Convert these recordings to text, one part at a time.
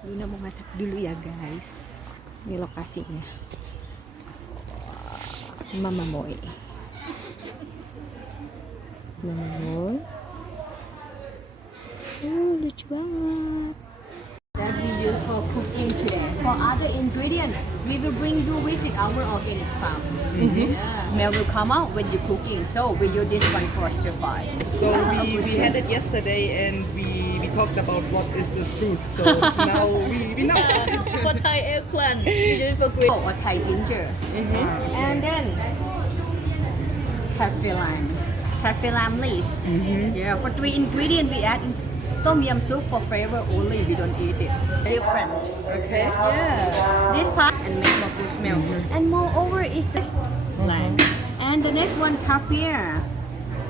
Luna mau masak dulu ya guys. Ini lokasinya. Mama Boy. Mama Boy. Lucu banget. That we use for cooking today. For other ingredients, we will bring you visit our organic farm. Yeah. Smell will come out when you're cooking. So we use this one for stir fry. So we had it yesterday and we talked about what is this fruit. So now we know. For Thai eggplant, we use for green or Thai ginger. And then kaffir lime leaf. Yeah, for 3 ingredients we add in tom yum soup for flavor only. We don't eat it. Different. Okay. Yeah. This part and make more good smell. And moreover, is this bland. And the next one, kaffir.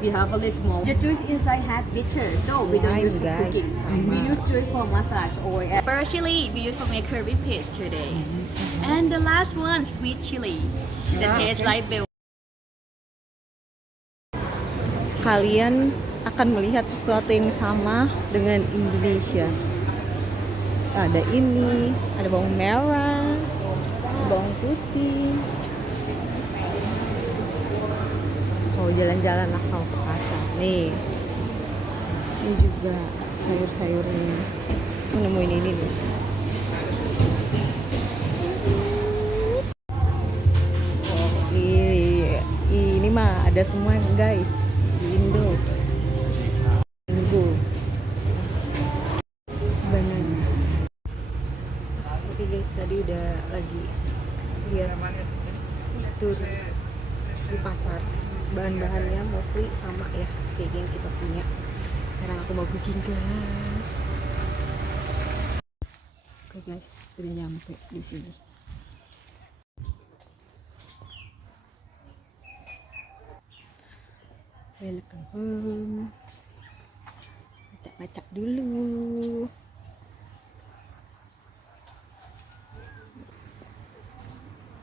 We have a little small. The juice inside has bitter, so we don't use for cooking. We use juice for massage or pepper chili. We use for make curry pit today. And the last one, sweet chili. The taste like bell. Kalian akan melihat sesuatu yang sama dengan Indonesia. Ada ini, ada bawang merah, bawang putih. Kalau jalan-jalan lah kalau ke pasar. Nih, ini juga sayur-sayurnya. Aku nemuin ini nih. Oh, ini mah ada semua guys. Indo banana. Oke guys, tadi udah lagi lihat tur di pasar. Bahan-bahannya mostly sama ya kayak yang kita punya. Sekarang aku mau cooking guys. Oke guys, udah nyampe di sini. Welcome home. Macak-macak dulu.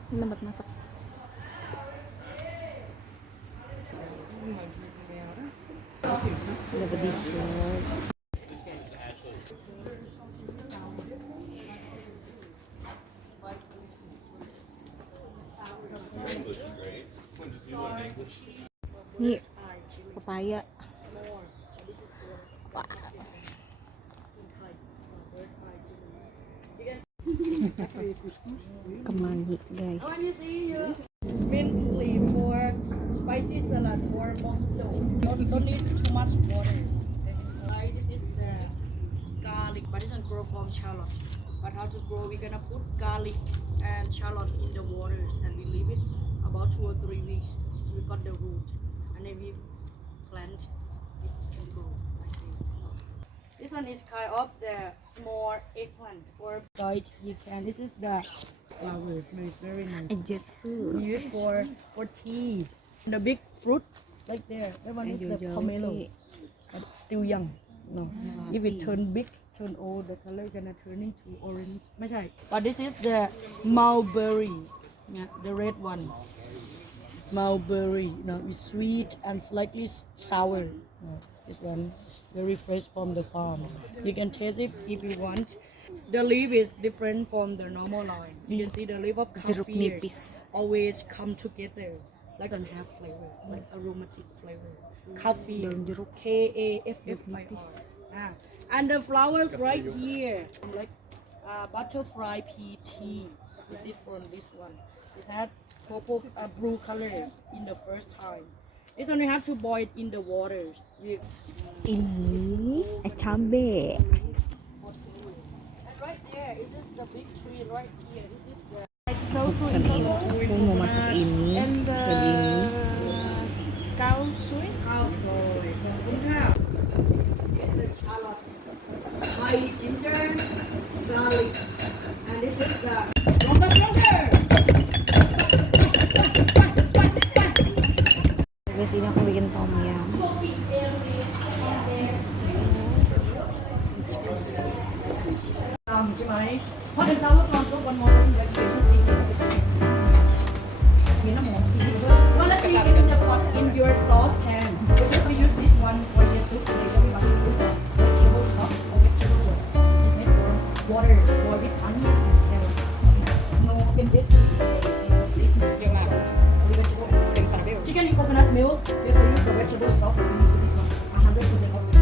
Ini tempat masak. Dapat dessert. Nih papaya. Wah. Kemangi guys. Mint leaf for spicy salad for mojito. Don't need too much water. This is the garlic, but it doesn't grow from shallot. But how to grow? We're gonna put garlic and shallot in the waters, and we leave it about 2 or 3 weeks. We got the root, and then we plant. It can grow like this. This one is kind of the small eggplant or guide you can. This is the flowers. It's very nice. We use for tea. The big fruit like there. That one is the pomelo, but still young. No, if it turn big, turn old, the color gonna turn into orange. But this is the mulberry, yeah, the red one. Mulberry, it's sweet and slightly sour. This one very fresh from the farm. You can taste it if you want. The leaf is different from the normal line. You can see the leaf of kaffir always come together, like don't have flavor, like aromatic flavor. Kaffir, K-A-F-F-I-R. And the flowers right here, like butterfly pea tea. This is from this one. It had purple, blue color in the first time. This one you have to boil it in the water. Ini cabe. And right there, this is the big tree right here. This is the Pesan ini. Aku mau masak ini. and the ini. cow soy. The shallot, Thai ginger, garlic, and this is the stronger. Guys, ini aku bikin tom yum. In your saucepan, because we use this one for your soup, we must use the vegetable stock or vegetable oil. It's made for water or with onion. No, in this seasoning. Chicken in coconut milk. This will use the vegetable stock. We need to use 100% of it.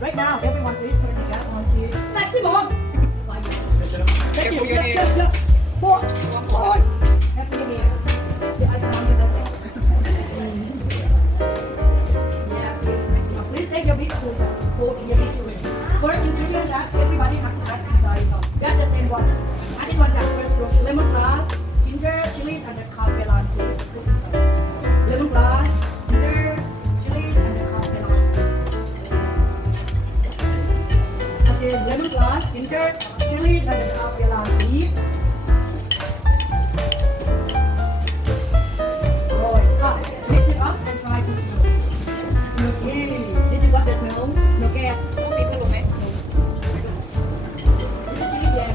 Right now, everyone please turn the gas on to maximum. Thank you. Yep. Four. Happy New Year. Yeah, I can't get that. Yeah, please maximum. Please take your big spoon. Hold your big spoon. First ingredient that everybody has to add inside. That's the same one. I just want that first group. Lemongrass, ginger, chilies, and the cafe lime. Lemongrass, ginger, chilies, and the cafe lime. Okay, lemongrass, ginger, chilies, and the cafe lime. Mix it up and try to smoke. Smoky. Did you got the smell? Smoke gas. Don't be too much. Chili jam.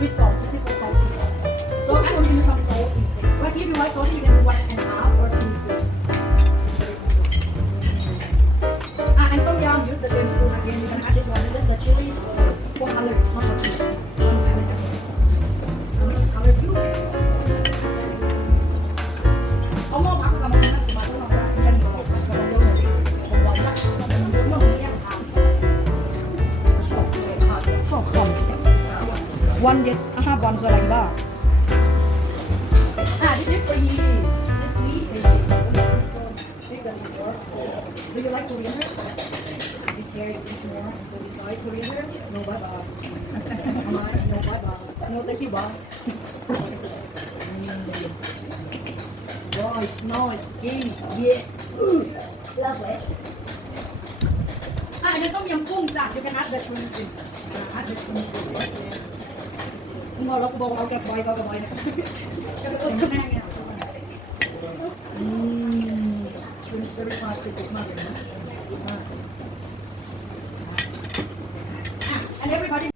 With salt, this is for salty. So I'm going to use some salt instead. But if you like salty, you can do 1.5 or 2 spoons. And tom yum, use the same spoon again. You can add this one. This is the chilies for color, not for chili. Color blue. Ông mong bạn làm cái này thì bạn cũng làm ra cái này rồi. One yes, half one for like that. This is for you. This is sweet. Do you like coriander? This here is more. Do you like coriander? No, bye bye. No, bye bye. No, thank you, bye. Wow, it's nice. Yeah. Lovely. And then tom yum cung, you can add the shrimp in. Add the shrimp in. Ngồi lọc bồn, lọc kẹp bòi vào cái bòi này. Cái cái ớt nang nha. Shrimp's very fast to cook, and everybody.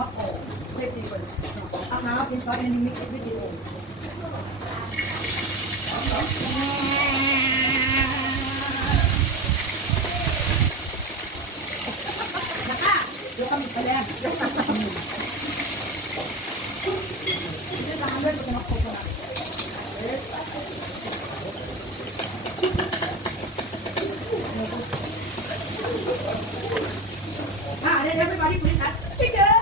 not all. Safety first. Half inside and you mix it with the oil. Dio kami kalian. Ini tangan gue kena coconut. And then everybody put that chicken.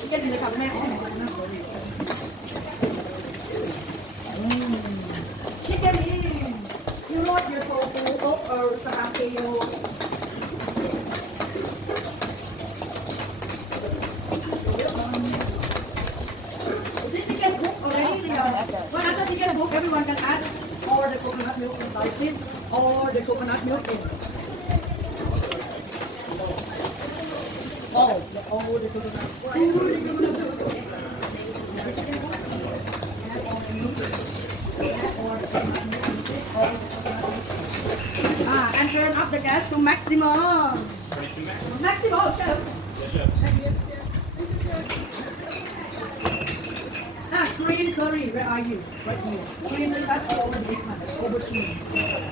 Chicken in the cup now. Chicken in. You know what your tofu or sarapeo. Is this chicken cooked already? Well, after chicken cooked, everyone can add or the coconut milk inside this or the coconut milk in. Oh, the coconut. And turn up the gas to maximum. Maximum, chef. Green curry, where are you? Right here. Green curry, that's over the big one. Over cheese.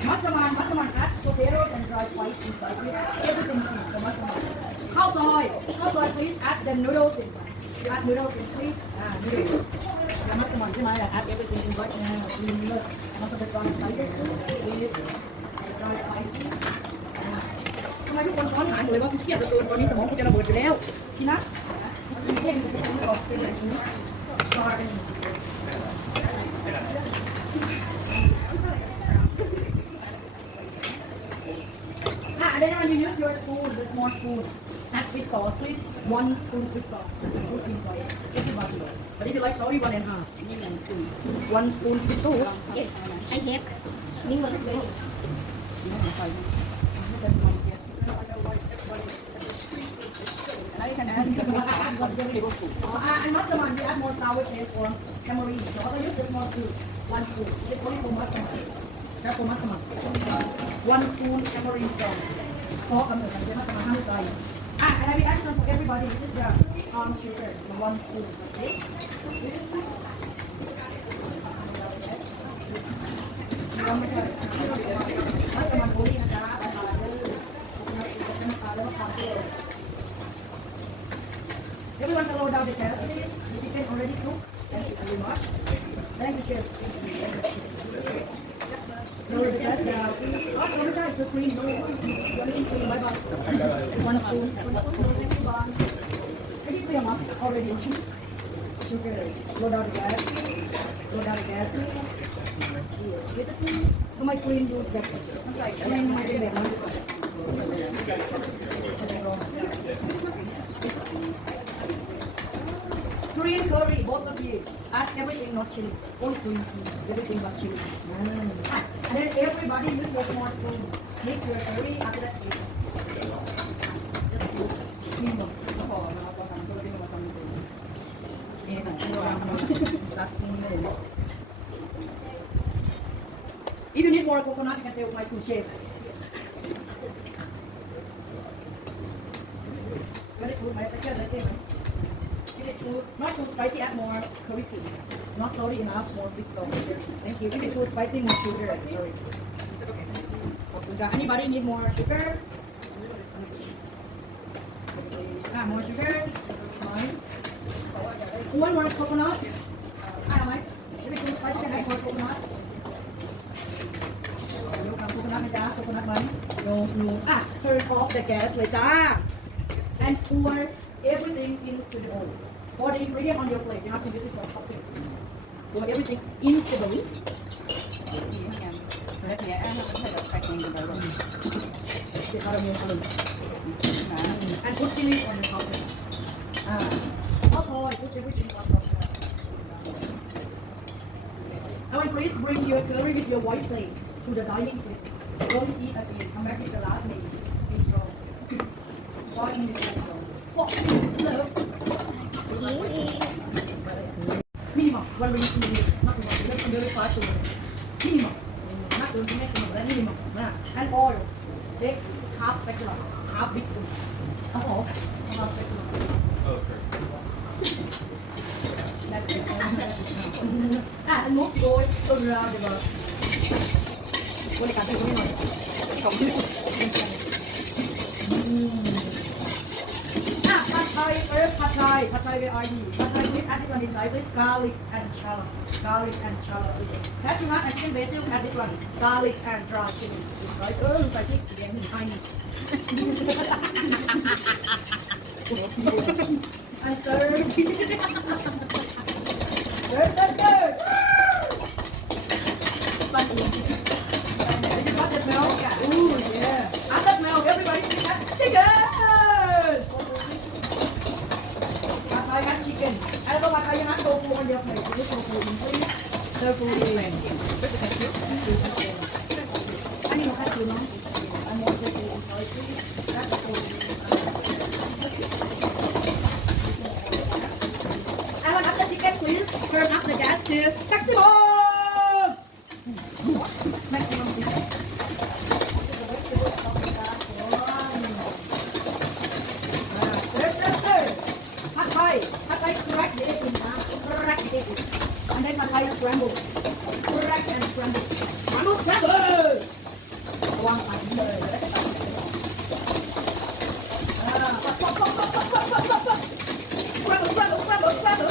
Masaman, add potatoes and dry spice inside it. Everything cheese, the masaman. House oil, please add the noodles in. Add noodles in, please. Noodles. The masaman, add everything in right now. Noodles. Also the dry spices, please. The dry spices. ทำไมทุกคนช้อนหายเลยว่าคุณเครียดเหลือเกินตอนนี้สมองคุณจะระเบิดอยู่แล้วทีนะคุณเท่งจะต้องออกเป็นอะไรนี้ช้อน And then when you use your spoon, the small spoon, add fish sauce, please. 1 spoon fish sauce. Put inside everybody. But if you like salty, 1.5. 1 spoon fish sauce. Yes, I have. Ini mau beli. And masaman, we add more sour taste or tamarind. So also use the small spoon. 1 spoon. It's only for masaman. That's for masaman. 1 spoon tamarind sauce. And I will add some for everybody. This is the sugar. 1 spoon. Okay. Everyone can load down the carrot. The chicken already cooked. Thank you very much. Thank you, chef. Load the carrot. Oh, the cream. Cream. Bye-bye. 1 spoon. Ready for your mom already. Sugar. Load down the carrot. Load down the carrot. To my cream do that. I'm sorry. Cream my favorite one. Green curry, both of you. Add everything, not chili. Only green chili. Everything but chili. And then everybody use your small spoon. Mix your curry after that. If you need more coconut, you can say my sous chef. Very good, my favorite. Not too spicy, add more curry pea. Not salty enough, more fish sauce. Thank you. If it's too spicy, more sugar. Sorry. Anybody need more sugar? More sugar. Fine. One more coconut. Mike. If it's too spicy, can I add more coconut? Coconut man. No. Turn off the gas เลยจ้า and pour everything into the bowl. Pour the ingredient on your plate. You have to use it for topping. Pour everything into the bowl. And put chili on the topping. Also, I put everything on top. Now, please bring your curry with your white plate to the dining table. Don't eat again. Come back with the last meal. Be strong. Watch in the video. Love. Minimum 1 minute, 2 minutes. Not too much. Let's do it fast. Minimum. Not doing the maximum, but minimum. And oil. Take half spatula, half big spoon. That's all. anh mốt vô tôi ra được rồi. Cô đi cà phê với mình. Pad Thai với ID. Pad Thai please add this one inside please. Garlic and shallot. Garlic and shallot. That's not action basil. Add this one. Garlic and dry chili. Right? Phải thích chị em mình hai nhỉ. I serve. Good. You got the smell? Ooh, yeah. And the smell. Everybody see that? Chicken! I got chicken. I don't know what I got tofu on your plate. This tofu in please. Tofu in. I need to cut you, no? I want tofu inside, please. That's the tofu. I want up the chicken, please. Turn up the gas to maximum. Maximum chicken. Crack the egg in half. Crack the egg. And then Thai scramble. Crack and scramble. Scramble. One time.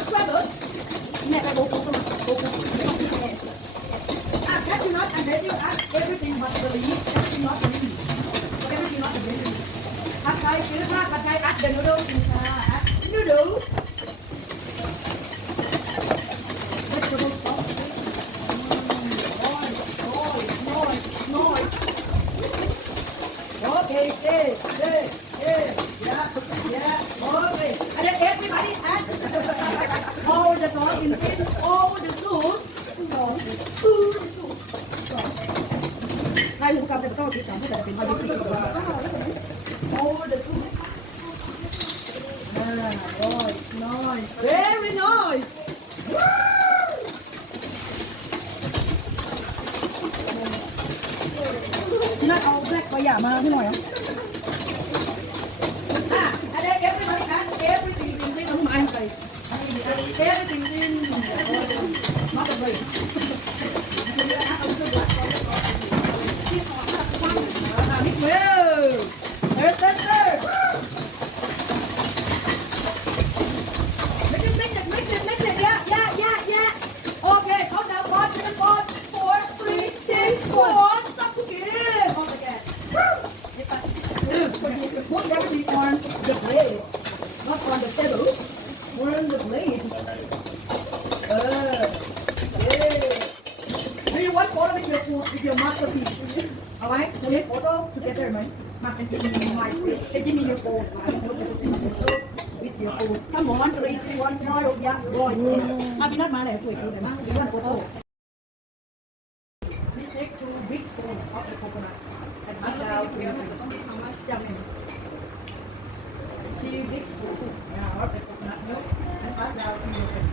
Scramble. Nè phải bố không mà. Cashew nut and basil add everything but the leaf. Cashew nut and leaf. Everything not the basil. Pad Thai add the noodles inside. Add noodles. Okay. And then everybody add all the sauce in this, all the sauce. Hai lúc cầm được tôi chỉ chẳng biết làเป็นbao nhiêu all the sauce. Nice. Very nice. Chị nóiเอาแบล็คไปอย่ามาพี่หน่อยอ่ะand then everybody add everything in this không ăn rồi everything in not the brain mix well third mix it yeah okay count down 1 2 4 3 2 1 stop cooking on the gas put everything on the blade, not on the table. On the blade. Yeah. Do you want photo with your food, with your masterpiece? Alright, so take photo together, man. Mark and give me my give me your phone. With your phone. Come on, 3, 2, 1, smile. Yeah, boys. I've not my left. You want photo? Please take 2 big spoons of the coconut and add down to your yummy. 2 big spoons of the coconut milk and pass down to your fish.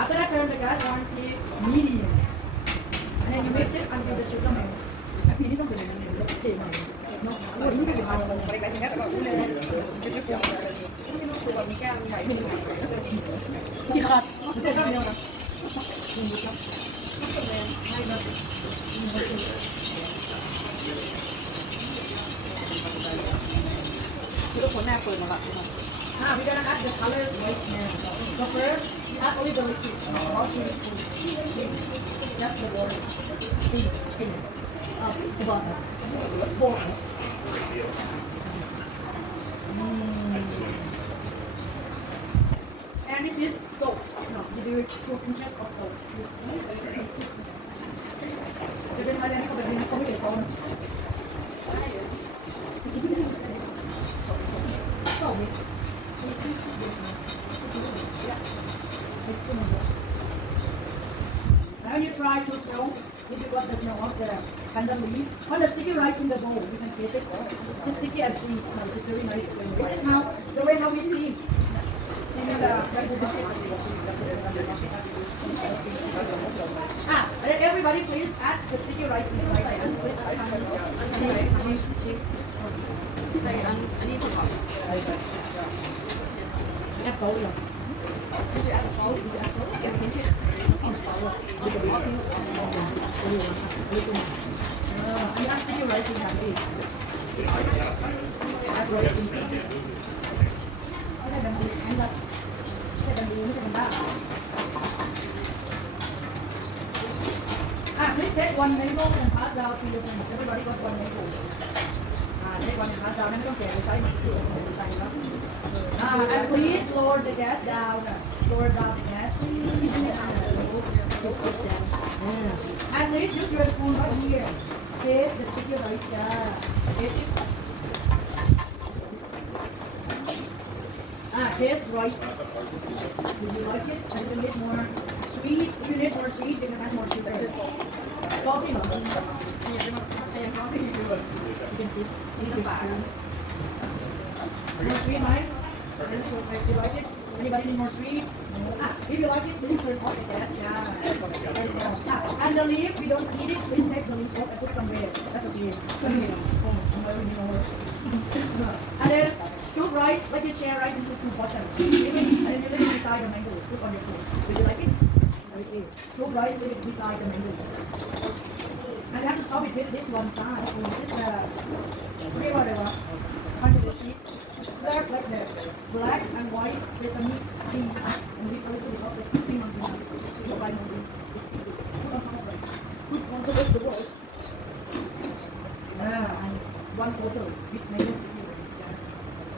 After that, turn the gas on to medium. And then you mix it until the sugar melts. Cái phi không được để mà nó những cái mà phải cái thứ các bạn cũng lên xịt hạt sẽ ra nhiều lắm. Cái cuốn này føler mig we're gonna add the color right now. So first, we add only the liquid. That's the water. Skin. The bottom. Water. And this is salt. No, you do 2 pinches of salt. Jadi ada yang berbeda kami ya kawan. Now you try to throw if you got the smell of the pandan leaf. On the sticky rice in the bowl, you can taste it. Just sticky and sweet. It's very nice. This is how the way how we see. And then everybody please add the sticky rice inside. add salt, yes. Did you add salt? Did you add salt? Yes, pinch it. You add sticky rice in that big. Add rice in there. Cái này bằng gì ăn đâu? Cái này bằng gì nó thành ba. Please take one mango and pass down to your friends. Everybody got one mango. Take one and pass down. Don't care. It's and please lower the gas down. Lower down the gas. And please use your spoon right here. Okay, the sticky right there. Taste right. Do you like it? A little bit more sweet. If you need more sweet, you can add more sugar. Salty, no? You can see. More sweet, right? If you like it. Anybody need more sweet? If you like it, please turn off the gas. Yeah. And the leaf, we don't eat it. Please take the leaf off and put some bread. That's okay. And then scoop rice, like you share rice into 2 portions. And then you leave it beside the mango. Put on your food. Would you like it? Okay. Scoop rice, leave it beside the mango. And you have to stop it with this one side. Okay, whatever. Under the sheet. Black like that. Black and white with a mix pink. And this also is not the pink on the put on top of it. Put on top of the roast. And 1/4 with mango.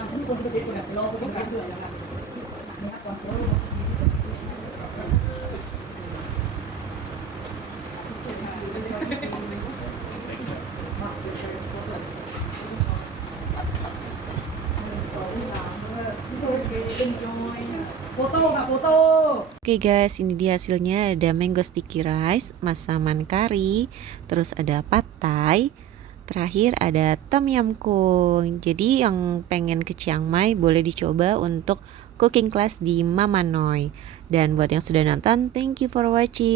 Ini pun kita set kan, kalau kita kan tu lah. Nak kontrol. Foto. Oke guys, ini dia hasilnya. Ada mango sticky rice, masaman kari, terus ada pad thai, terakhir ada tom yum kung. Jadi yang pengen ke Chiang Mai boleh dicoba untuk cooking class di Mama Noi. Dan buat yang sudah nonton, thank you for watching.